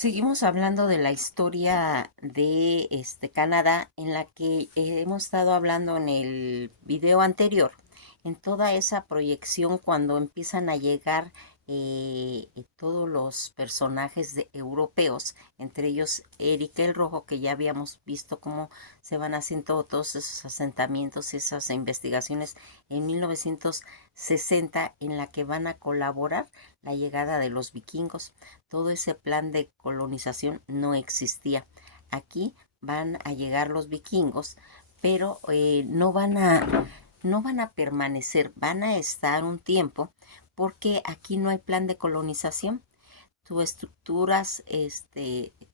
Seguimos hablando de la historia de Canadá, en la que hemos estado hablando en el video anterior, en toda esa proyección cuando empiezan a llegar todos los personajes europeos, entre ellos Eric el Rojo, que ya habíamos visto cómo se van haciendo todos esos asentamientos, esas investigaciones en 1960, en la que van a colaborar la llegada de los vikingos. Todo ese plan de colonización no existía. Aquí van a llegar los vikingos, pero no van a permanecer, van a estar un tiempo, porque aquí no hay plan de colonización. Tu estructuras,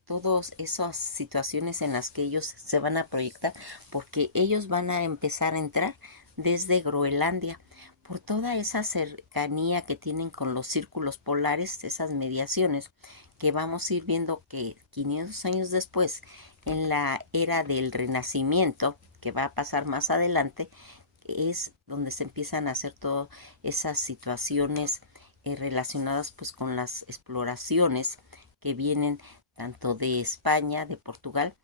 todas esas situaciones en las que ellos se van a proyectar, porque ellos van a empezar a entrar desde Groenlandia, por toda esa cercanía que tienen con los círculos polares, esas mediaciones que vamos a ir viendo que 500 años después, en la era del Renacimiento, que va a pasar más adelante, es donde se empiezan a hacer todas esas situaciones relacionadas pues con las exploraciones que vienen tanto de España, de Portugal,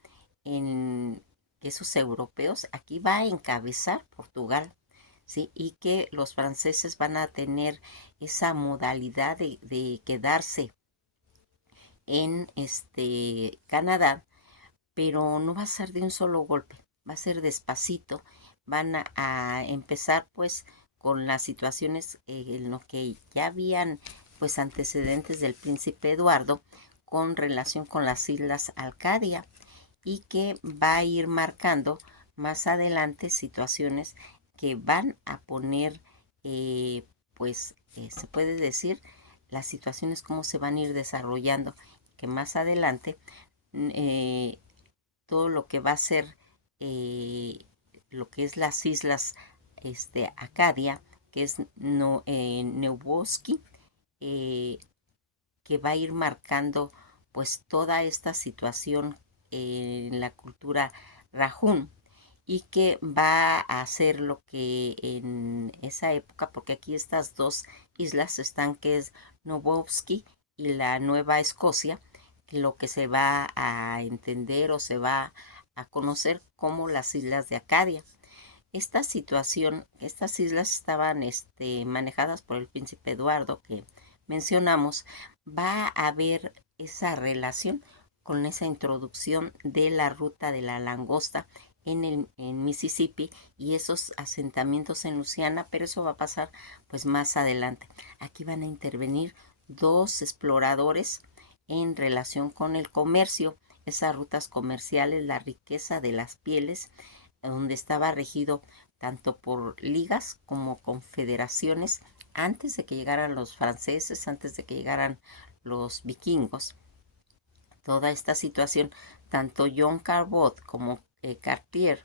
en que esos europeos, aquí va a encabezar Portugal, ¿sí? Y que los franceses van a tener esa modalidad de quedarse en Canadá, pero no va a ser de un solo golpe, va a ser despacito. Van a empezar pues con las situaciones en lo que ya habían pues antecedentes del príncipe Eduardo con relación con las islas Alcadia, y que va a ir marcando más adelante situaciones que van a poner se puede decir las situaciones cómo se van a ir desarrollando, que más adelante eh, todo lo que va a ser eh, lo que es las islas Acadia, que es Neuboski, eh, que va a ir marcando pues toda esta situación en la cultura rajún, y que va a hacer lo que en esa época, porque aquí estas dos islas están, que es Nowodski y la Nueva Escocia, lo que se va a entender o se va a conocer como las islas de Acadia. Esta situación, estas islas estaban manejadas por el príncipe Eduardo que mencionamos. Va a haber esa relación con esa introducción de la ruta de la langosta en Mississippi y esos asentamientos en Luisiana, pero eso va a pasar pues más adelante. Aquí van a intervenir dos exploradores en relación con el comercio, esas rutas comerciales, la riqueza de las pieles, donde estaba regido tanto por ligas como confederaciones antes de que llegaran los franceses, antes de que llegaran los vikingos. Toda esta situación, tanto John Carbot como Cartier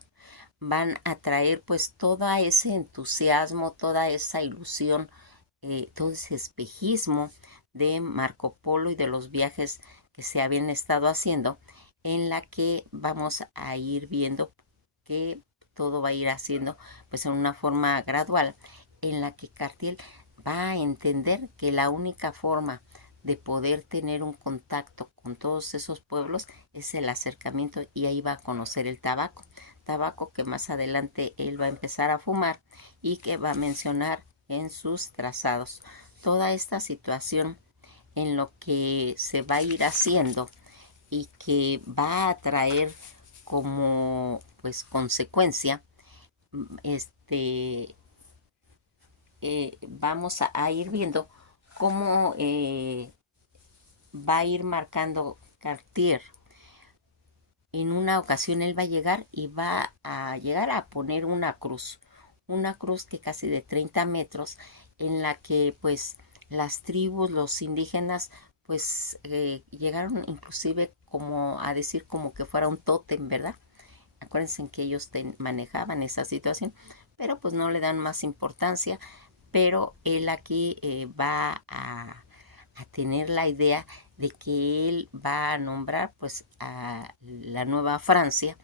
van a traer pues todo ese entusiasmo, toda esa ilusión, todo ese espejismo de Marco Polo y de los viajes que se habían estado haciendo, en la que vamos a ir viendo que todo va a ir haciendo pues en una forma gradual, en la que Cartier va a entender que la única forma de poder tener un contacto con todos esos pueblos es el acercamiento, y ahí va a conocer el tabaco, tabaco que más adelante él va a empezar a fumar y que va a mencionar en sus trazados. Toda esta situación en lo que se va a ir haciendo y que va a traer como pues consecuencia, vamos a ir viendo cómo va a ir marcando Cartier. En una ocasión él va a llegar y va a llegar a poner una cruz que casi de 30 metros, en la que pues las tribus, los indígenas, pues llegaron inclusive como a decir como que fuera un tótem, ¿verdad? Acuérdense que ellos manejaban esa situación, pero pues no le dan más importancia. Pero él aquí a tener la idea de que él va a nombrar pues a la Nueva Francia,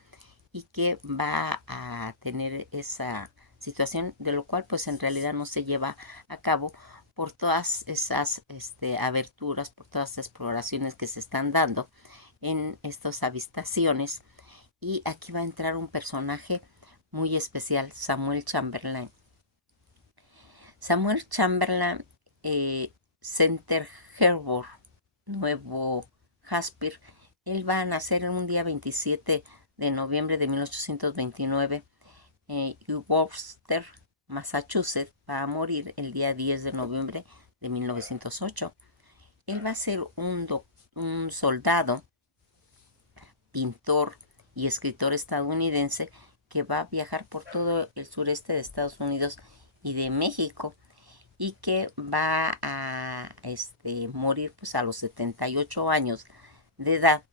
y que va a tener esa situación, de lo cual pues en realidad no se lleva a cabo, por todas esas aberturas, por todas las exploraciones que se están dando en estas avistaciones. Y aquí va a entrar un personaje muy especial, Samuel Chamberlain. Samuel Chamberlain, Center Harbor, Nuevo Hampshire. Él va a nacer en un día 27 de noviembre de 1829 en Worcester, Massachusetts. Va a morir el día 10 de noviembre de 1908. Él va a ser un soldado, pintor y escritor estadounidense que va a viajar por todo el sureste de Estados Unidos y de México, y que va a morir pues a los 78 años de edad,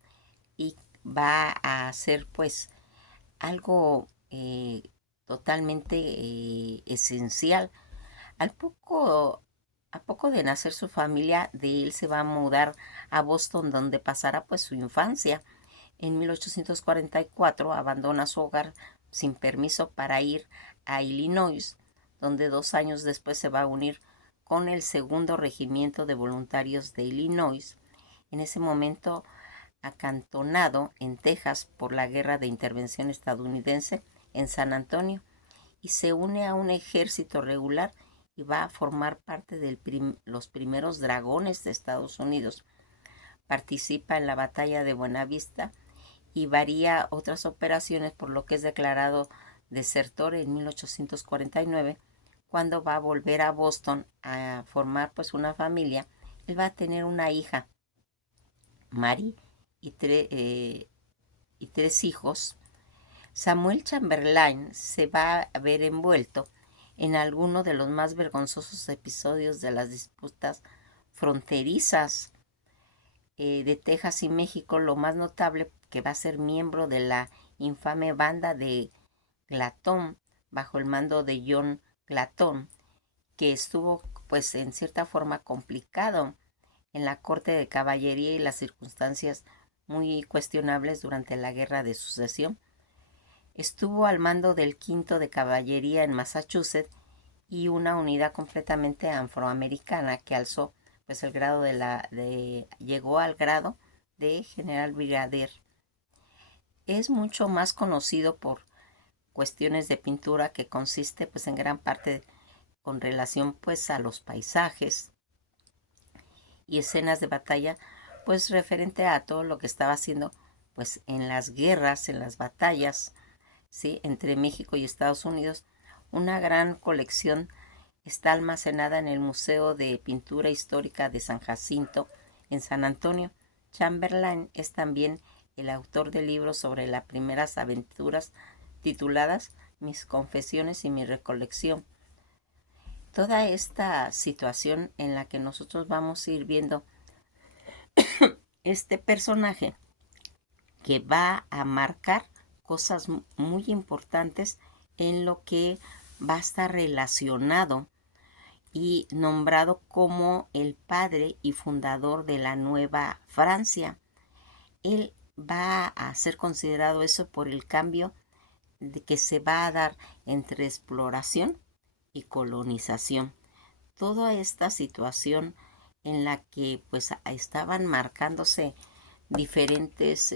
y va a hacer pues algo totalmente esencial. A poco de nacer su familia, de él se va a mudar a Boston, donde pasará pues su infancia. En 1844 abandona su hogar sin permiso para ir a Illinois, donde 2 años después se va a unir con el segundo regimiento de voluntarios de Illinois, en ese momento acantonado en Texas por la Guerra de Intervención estadounidense en San Antonio, y se une a un ejército regular y va a formar parte de los primeros dragones de Estados Unidos. Participa en la batalla de Buenavista y varía otras operaciones, por lo que es declarado desertor en 1849, cuando va a volver a Boston a formar pues una familia. Él va a tener una hija, Mary, y 3 hijos. Samuel Chamberlain se va a ver envuelto en alguno de los más vergonzosos episodios de las disputas fronterizas de Texas y México. Lo más notable, que va a ser miembro de la infame banda de Glatón, bajo el mando de John Glatón, que estuvo pues en cierta forma complicado en la corte de caballería y las circunstancias muy cuestionables durante la Guerra de Sucesión. Estuvo al mando del 5º de caballería en Massachusetts, y una unidad completamente afroamericana que alzó pues el grado llegó al grado de general brigadier. Es mucho más conocido por cuestiones de pintura, que consiste pues en gran parte con relación pues a los paisajes y escenas de batalla, pues referente a todo lo que estaba haciendo pues en las guerras, en las batallas, ¿sí?, entre México y Estados Unidos. Una gran colección está almacenada en el Museo de Pintura Histórica de San Jacinto, en San Antonio. Chamberlain es también el autor de libros sobre las primeras aventuras tituladas Mis confesiones y mi recolección. Toda esta situación en la que nosotros vamos a ir viendo este personaje, que va a marcar cosas muy importantes en lo que va a estar relacionado y nombrado como el padre y fundador de la Nueva Francia. Él va a ser considerado eso por el cambio que se va a dar entre exploración y colonización. Toda esta situación en la que pues estaban marcándose diferentes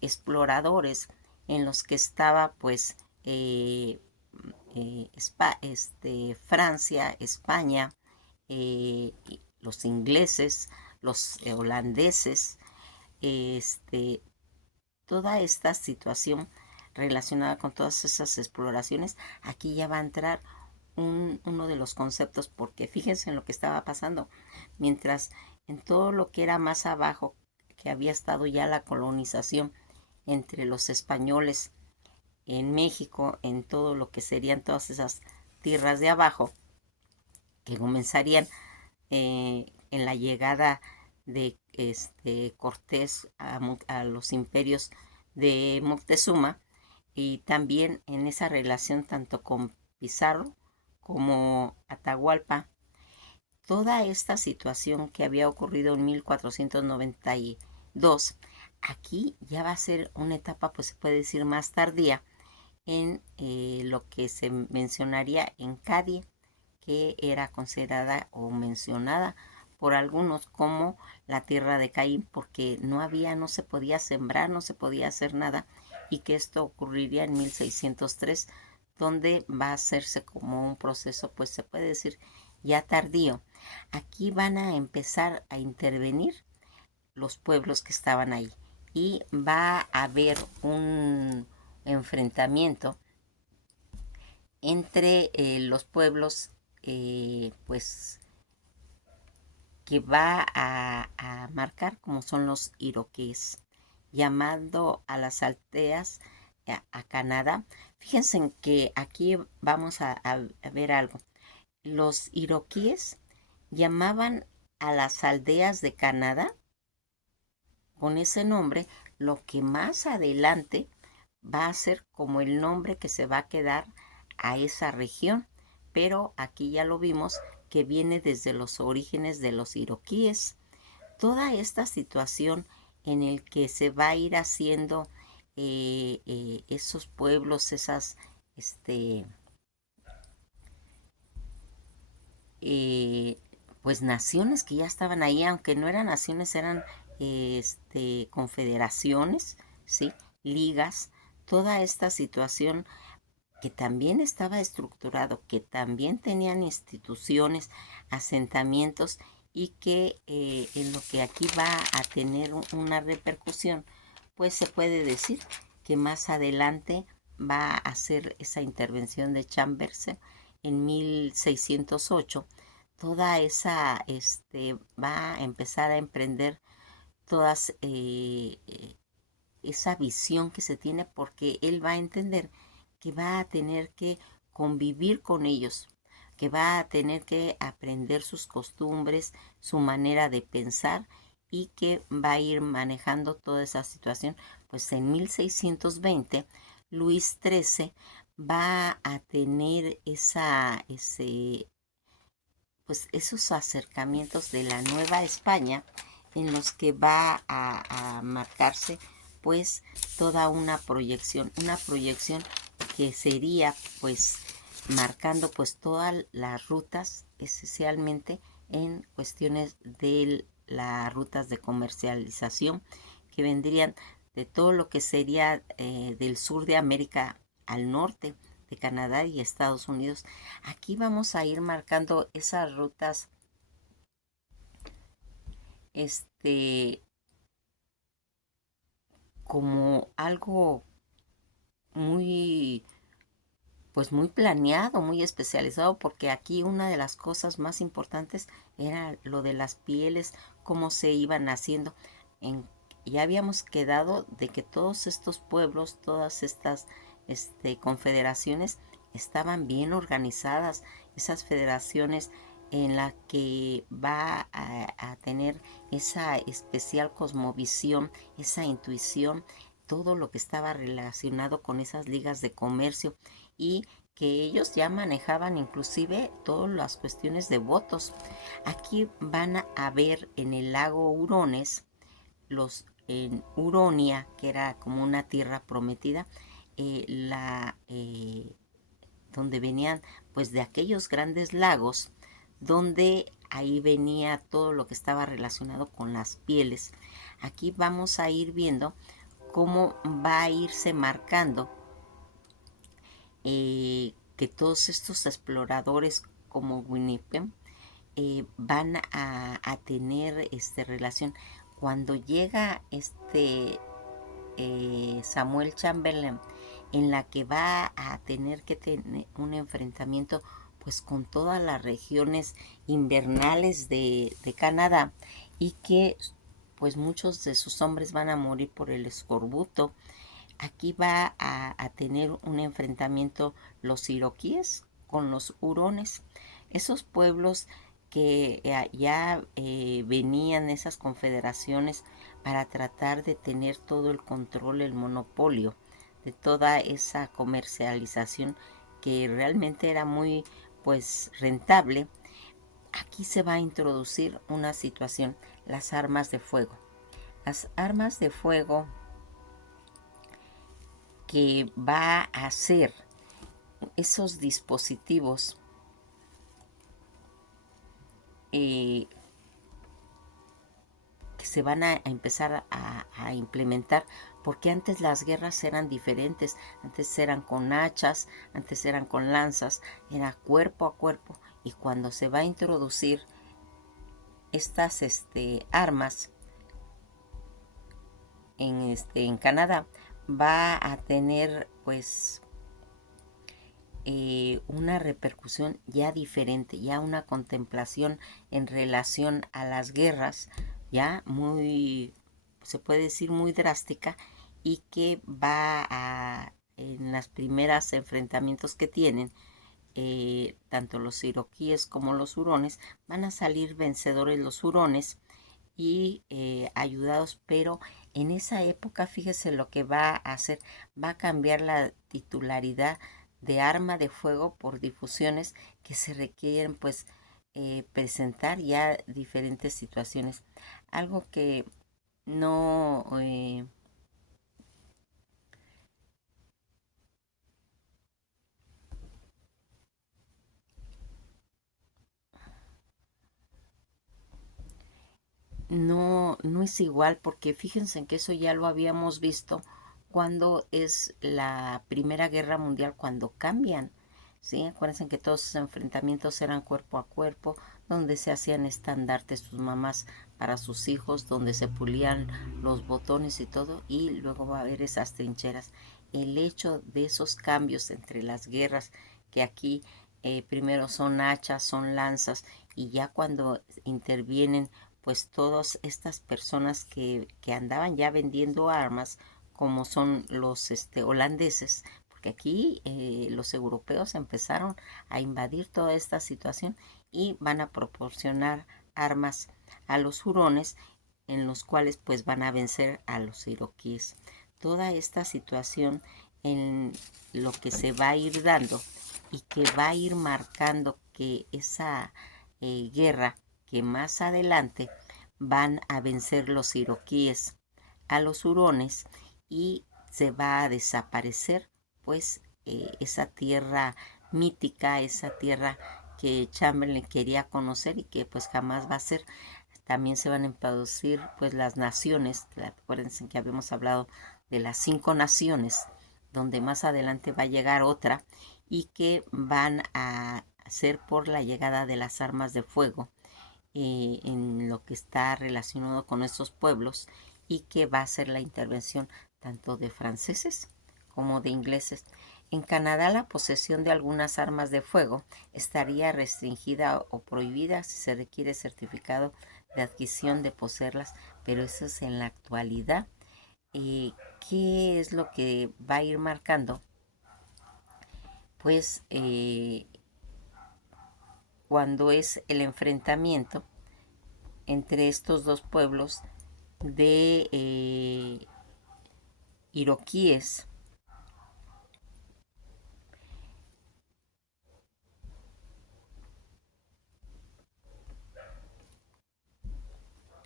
exploradores, en los que estaba pues Francia, España, los ingleses, los holandeses, toda esta situación relacionada con todas esas exploraciones. Aquí ya va a entrar uno de los conceptos, porque fíjense en lo que estaba pasando. Mientras en todo lo que era más abajo, que había estado ya la colonización entre los españoles en México, en todo lo que serían todas esas tierras de abajo, que comenzarían en la llegada de Cortés a los imperios de Moctezuma, y también en esa relación tanto con Pizarro como Atahualpa. Toda esta situación que había ocurrido en 1492, aquí ya va a ser una etapa, pues se puede decir, más tardía, en lo que se mencionaría en Cádiz, que era considerada o mencionada por algunos como la tierra de Caín, porque no se podía sembrar, no se podía hacer nada, y que esto ocurriría en 1603, donde va a hacerse como un proceso, pues se puede decir ya tardío. Aquí van a empezar a intervenir los pueblos que estaban ahí y va a haber un enfrentamiento entre los pueblos, pues que va a marcar, como son los iroquíes, llamando a las aldeas a Canadá. Fíjense en que aquí vamos a ver algo. Los iroquíes llamaban a las aldeas de Canadá con ese nombre, lo que más adelante va a ser como el nombre que se va a quedar a esa región. Pero aquí ya lo vimos que viene desde los orígenes de los iroquíes. Toda esta situación en el que se va a ir haciendo esos pueblos, esas este, eh, pues naciones que ya estaban ahí, aunque no eran naciones, eran confederaciones, ¿sí? Ligas, toda esta situación que también estaba estructurado, que también tenían instituciones, asentamientos, y que en lo que aquí va a tener una repercusión, pues se puede decir que más adelante va a hacer esa intervención de Chambers en 1608. Toda esa, va a empezar a emprender todas esa visión que se tiene, porque él va a entender que va a tener que convivir con ellos, que va a tener que aprender sus costumbres, su manera de pensar, y que va a ir manejando toda esa situación. Pues en 1620 Luis XIII va a tener pues esos acercamientos de la Nueva España, en los que va a marcarse pues toda una proyección que sería pues marcando pues todas las rutas, esencialmente en cuestiones de las rutas de comercialización, que vendrían de todo lo que sería del sur de América al norte, de Canadá y Estados Unidos. Aquí vamos a ir marcando esas rutas, este, como algo muy, pues muy planeado, muy especializado, porque aquí una de las cosas más importantes era lo de las pieles, cómo se iban haciendo. En, ya habíamos quedado de que todos estos pueblos, todas estas confederaciones estaban bien organizadas, esas federaciones en la que va a tener esa especial cosmovisión, esa intuición, todo lo que estaba relacionado con esas ligas de comercio, y que ellos ya manejaban inclusive todas las cuestiones de votos. Aquí van a ver en el lago Hurones, en Huronia, que era como una tierra prometida, donde venían pues de aquellos grandes lagos, donde ahí venía todo lo que estaba relacionado con las pieles. Aquí vamos a ir viendo cómo va a irse marcando que todos estos exploradores como Winnipeg van a tener relación. Cuando llega Samuel Chamberlain, en la que va a tener que tener un enfrentamiento pues con todas las regiones invernales de Canadá, y que pues muchos de sus hombres van a morir por el escorbuto. Aquí va a tener un enfrentamiento los iroquíes con los hurones, esos pueblos que ya venían esas confederaciones para tratar de tener todo el control, el monopolio de toda esa comercialización, que realmente era muy pues rentable. Aquí se va a introducir una situación, las armas de fuego. Las armas de fuego que va a hacer esos dispositivos eh, que se van a empezar a implementar, porque antes las guerras eran diferentes, antes eran con hachas, antes eran con lanzas, era cuerpo a cuerpo, y cuando se va a introducir estas armas en Canadá, va a tener pues una repercusión ya diferente, ya una contemplación en relación a las guerras, ya muy, se puede decir muy drástica, y que va a, en las primeras enfrentamientos que tienen, tanto los iroquíes como los hurones, van a salir vencedores los hurones y ayudados, pero en esa época, fíjese lo que va a hacer, va a cambiar la titularidad de arma de fuego por difusiones que se requieren pues presentar ya diferentes situaciones. Algo que no, no es igual, porque fíjense en que eso ya lo habíamos visto cuando es la Primera Guerra Mundial, cuando cambian. ¿Sí? Acuérdense que todos esos enfrentamientos eran cuerpo a cuerpo, donde se hacían estandartes sus mamás para sus hijos, donde se pulían los botones y todo, y luego va a haber esas trincheras. El hecho de esos cambios entre las guerras, que aquí primero son hachas, son lanzas, y ya cuando intervienen pues todas estas personas que andaban ya vendiendo armas, como son los holandeses, porque aquí los europeos empezaron a invadir toda esta situación y van a proporcionar armas a los hurones, en los cuales pues van a vencer a los iraquíes. Toda esta situación en lo que se va a ir dando y que va a ir marcando que esa guerra, que más adelante van a vencer los iraquíes a los hurones, y se va a desaparecer pues esa tierra mítica, esa tierra que Chamberlain quería conocer y que pues jamás va a ser. También se van a introducir pues las naciones, acuérdense que habíamos hablado de las 5 naciones, donde más adelante va a llegar otra, y que van a ser por la llegada de las armas de fuego en lo que está relacionado con estos pueblos, y que va a ser la intervención tanto de franceses como de ingleses. En Canadá, la posesión de algunas armas de fuego estaría restringida o prohibida si se requiere certificado de adquisición de poseerlas, pero eso es en la actualidad. ¿Qué es lo que va a ir marcando? Pues cuando es el enfrentamiento entre estos dos pueblos de iraquíes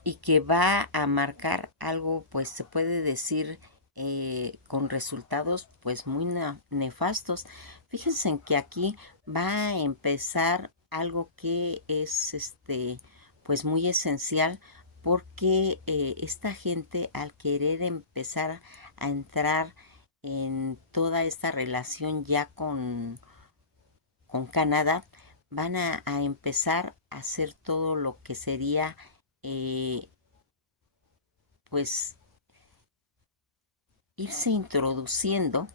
y que va a marcar algo, pues se puede decir, con resultados pues muy nefastos. Fíjense en que aquí va a empezar algo que es pues muy esencial, porque esta gente, al querer empezar a entrar en toda esta relación ya con Canadá, van a empezar a hacer todo lo que sería eh, pues irse introduciendo,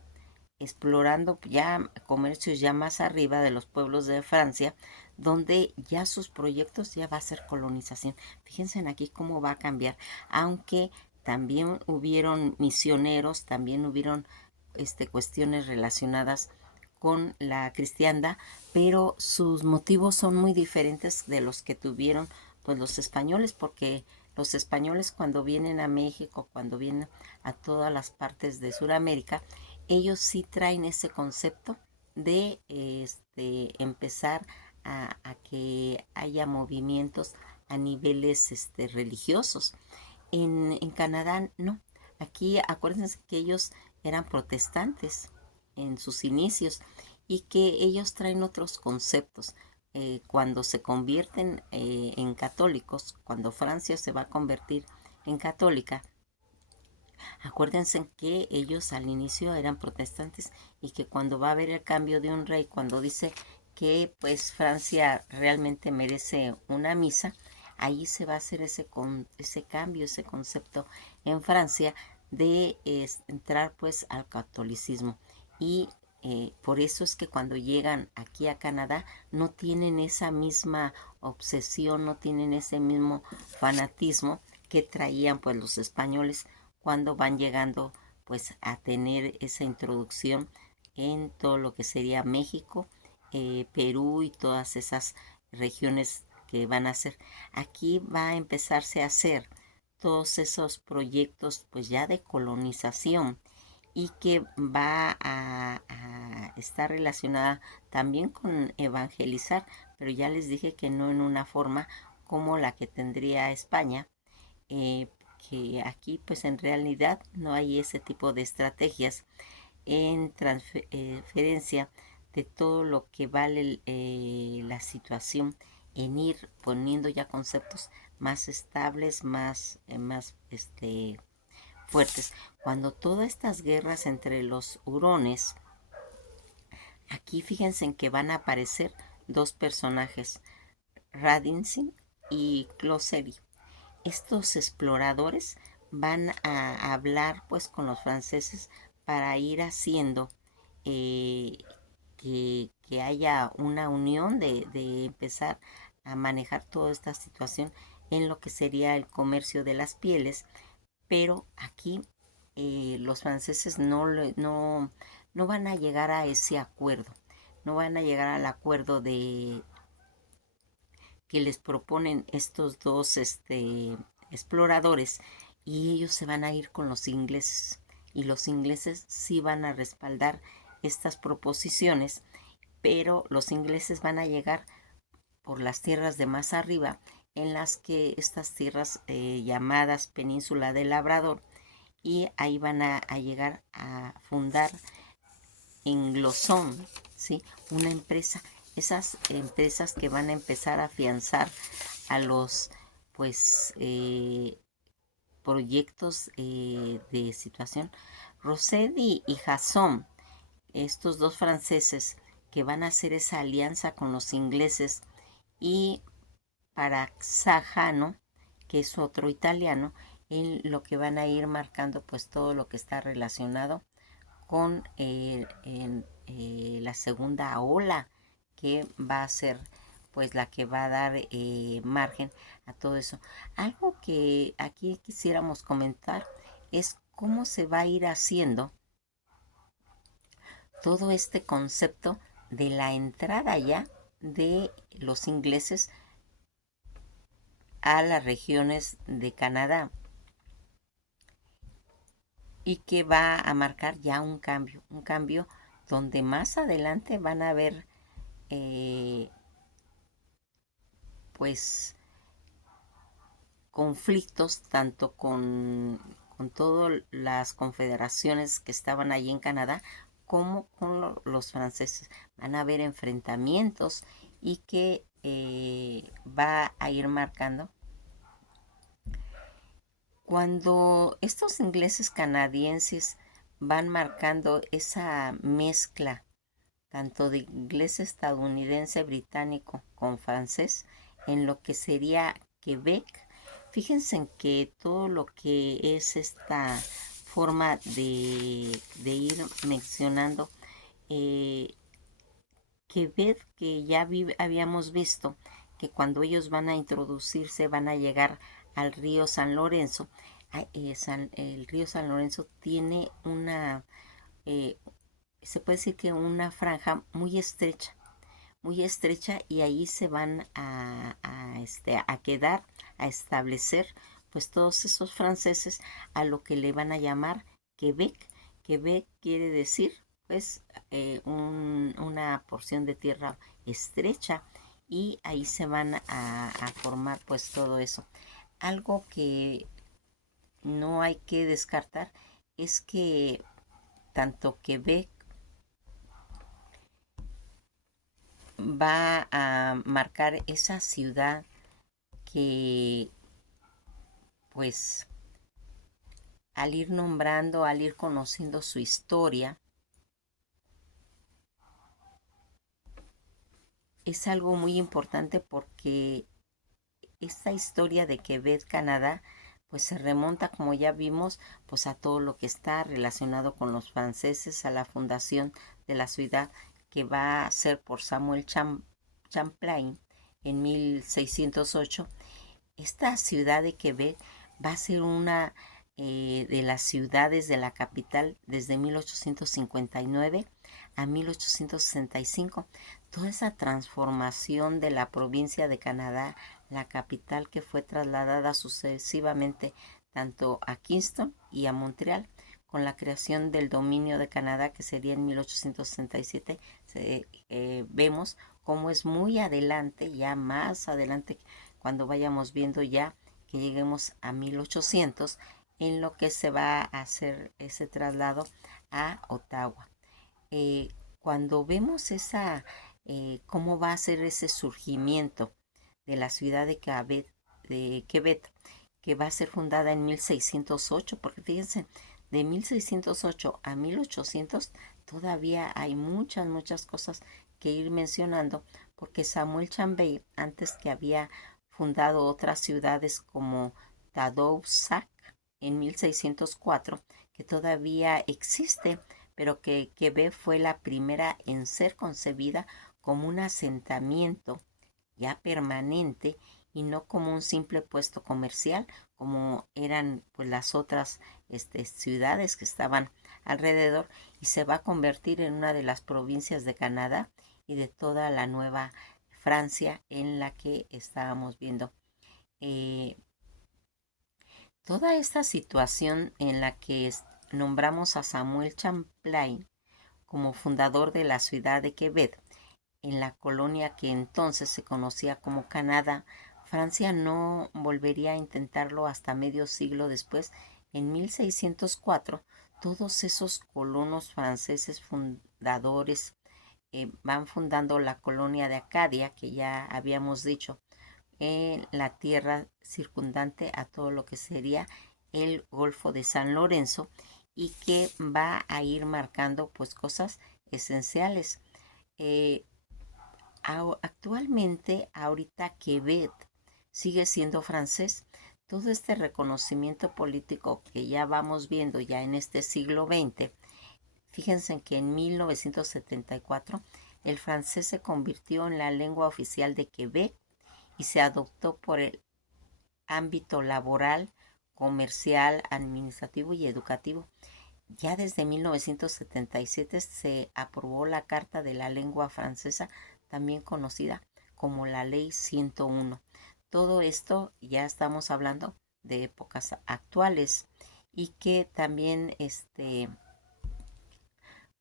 explorando ya comercios ya más arriba de los pueblos de Francia, donde ya sus proyectos ya va a ser colonización. Fíjense en aquí cómo va a cambiar, aunque también hubieron misioneros, también hubieron cuestiones relacionadas con la cristiandad, pero sus motivos son muy diferentes de los que tuvieron pues los españoles, porque los españoles cuando vienen a México, cuando vienen a todas las partes de Sudamérica, ellos sí traen ese concepto de empezar a que haya movimientos a niveles religiosos. En Canadá no. Aquí acuérdense que ellos eran protestantes en sus inicios, y que ellos traen otros conceptos. cuando se convierten en católicos, cuando Francia se va a convertir en católica, acuérdense que ellos al inicio eran protestantes y que cuando va a haber el cambio de un rey, cuando dice que pues Francia realmente merece una misa, ahí se va a hacer ese cambio, ese concepto en Francia de entrar pues al catolicismo. Y por eso es que cuando llegan aquí a Canadá no tienen esa misma obsesión, no tienen ese mismo fanatismo que traían pues los españoles cuando van llegando pues a tener esa introducción en todo lo que sería México, Perú y todas esas regiones que van a hacer. Aquí va a empezarse a hacer todos esos proyectos pues ya de colonización y que va a estar relacionada también con evangelizar, pero ya les dije que no en una forma como la que tendría España, eh, que aquí pues en realidad no hay ese tipo de estrategias en transferencia de todo lo que vale la situación en ir poniendo ya conceptos más estables, más fuertes. Cuando todas estas guerras entre los hurones, aquí fíjense en que van a aparecer dos personajes, Radinson y Closeri. Estos exploradores van a hablar pues con los franceses para ir haciendo eh, que haya una unión de empezar a manejar toda esta situación en lo que sería el comercio de las pieles, pero aquí los franceses no van a llegar a ese acuerdo, no van a llegar al acuerdo de que les proponen estos dos exploradores, y ellos se van a ir con los ingleses y los ingleses sí van a respaldar estas proposiciones, pero los ingleses van a llegar por las tierras de más arriba, en las que estas tierras llamadas Península del Labrador, y ahí van a llegar a fundar en Glosón, ¿sí? Una empresa, esas empresas que van a empezar a afianzar a los pues proyectos de situación. Rossetti y Jasson, estos dos franceses que van a hacer esa alianza con los ingleses, y Paraxajano, que es otro italiano, en lo que van a ir marcando pues todo lo que está relacionado con la segunda ola, que va a ser pues la que va a dar margen a todo eso. Algo que aquí quisiéramos comentar es cómo se va a ir haciendo todo este concepto de la entrada ya de los ingleses a las regiones de Canadá, y que va a marcar ya un cambio donde más adelante van a haber eh, pues conflictos tanto con todas las confederaciones que estaban allí en Canadá como con los franceses. Van a haber enfrentamientos y que va a ir marcando. Cuando estos ingleses canadienses van marcando esa mezcla tanto de inglés estadounidense, británico con francés, en lo que sería Quebec. Fíjense en que todo lo que es esta forma de ir mencionando Quebec, que ya habíamos visto que cuando ellos van a introducirse van a llegar al río San Lorenzo. El río San Lorenzo tiene eh, se puede decir que una franja muy estrecha, y ahí se van a quedar, a establecer pues todos esos franceses a lo que le van a llamar Quebec. Quebec quiere decir pues una porción de tierra estrecha, y ahí se van a formar pues todo eso. Algo que no hay que descartar es que tanto Quebec va a marcar esa ciudad que, pues, al ir nombrando, al ir conociendo su historia, es algo muy importante porque esta historia de Quebec, Canadá, pues se remonta, como ya vimos, pues a todo lo que está relacionado con los franceses, a la fundación de la ciudad que va a ser por Samuel Champlain en 1608. Esta ciudad de Quebec va a ser una de las ciudades de la capital desde 1859 a 1865. Toda esa transformación de la provincia de Canadá, la capital que fue trasladada sucesivamente tanto a Kingston y a Montreal, con la creación del dominio de Canadá que sería en 1867, vemos cómo es muy adelante, ya más adelante, cuando vayamos viendo ya que lleguemos a 1800, en lo que se va a hacer ese traslado a Ottawa. Eh, Cuando vemos cómo va a ser ese surgimiento de la ciudad de Quebec, que va a ser fundada en 1608, porque fíjense, de 1608 a 1800 todavía hay muchas cosas que ir mencionando, porque Samuel Chambay, antes que había fundado otras ciudades como Tadoussac en 1604, que todavía existe, pero que Quebec fue la primera en ser concebida como un asentamiento ya permanente y no como un simple puesto comercial como eran pues las otras ciudades que estaban alrededor, y se va a convertir en una de las provincias de Canadá y de toda la nueva Francia en la que estábamos viendo. Eh, Toda esta situación en la que nombramos a Samuel Champlain como fundador de la ciudad de Quebec, en la colonia que entonces se conocía como Canadá, Francia no volvería a intentarlo hasta medio siglo después. En 1604, todos esos colonos franceses fundadores van fundando la colonia de Acadia, que ya habíamos dicho, en la tierra circundante a todo lo que sería el Golfo de San Lorenzo, y que va a ir marcando pues cosas esenciales. Eh, Actualmente, ahorita Quebec sigue siendo francés. Todo este reconocimiento político que ya vamos viendo ya en este siglo XX, fíjense que en 1974 el francés se convirtió en la lengua oficial de Quebec y se adoptó por el ámbito laboral, comercial, administrativo y educativo. Ya desde 1977 se aprobó la Carta de la Lengua Francesa, también conocida como la Ley 101. Todo esto ya estamos hablando de épocas actuales, y que también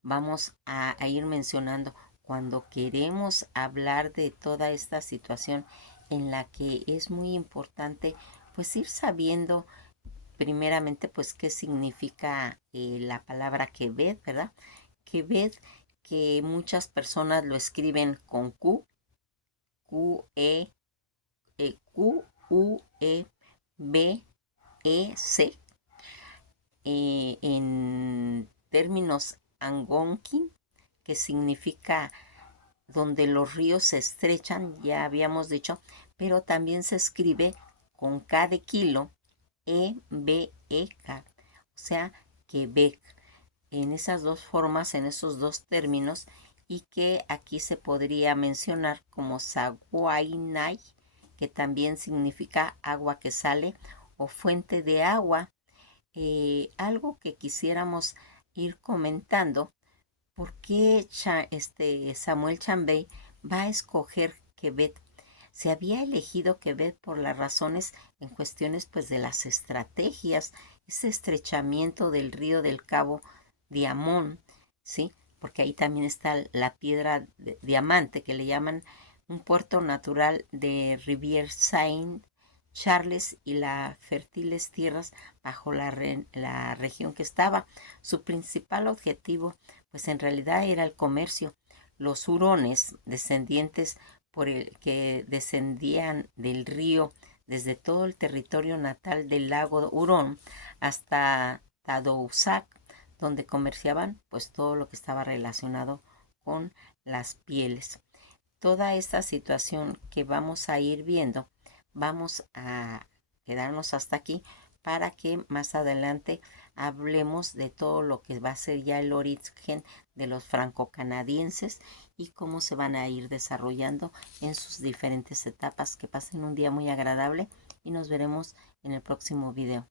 vamos a ir mencionando cuando queremos hablar de toda esta situación en la que es muy importante pues ir sabiendo primeramente pues qué significa la palabra Quebec, ¿verdad? Quebec, que muchas personas lo escriben con Q, E, Q, U, E, B, E, C, en términos Algonquin, que significa donde los ríos se estrechan, ya habíamos dicho, pero también se escribe con K de kilo, E-B-E-K, o sea, Quebec, en esas dos formas, en esos dos términos, y que aquí se podría mencionar como Saguainay, que también significa agua que sale o fuente de agua. Algo que quisiéramos ir comentando: ¿por qué Samuel Chambay va a escoger Quebec? Se había elegido Quebec por las razones en cuestiones pues de las estrategias, ese estrechamiento del río del Cabo Diamond, ¿sí? Porque ahí también está la piedra de diamante, que le llaman un puerto natural de Rivière Saint Charles, y las fértiles tierras bajo la región que estaba. Su principal objetivo pues en realidad era el comercio, los hurones, descendientes que descendían del río desde todo el territorio natal del lago Hurón hasta Tadoussac, donde comerciaban pues todo lo que estaba relacionado con las pieles. Toda esta situación que vamos a ir viendo, vamos a quedarnos hasta aquí para que más adelante hablemos de todo lo que va a ser ya el origen de los franco-canadienses y cómo se van a ir desarrollando en sus diferentes etapas. Que pasen un día muy agradable y nos veremos en el próximo video.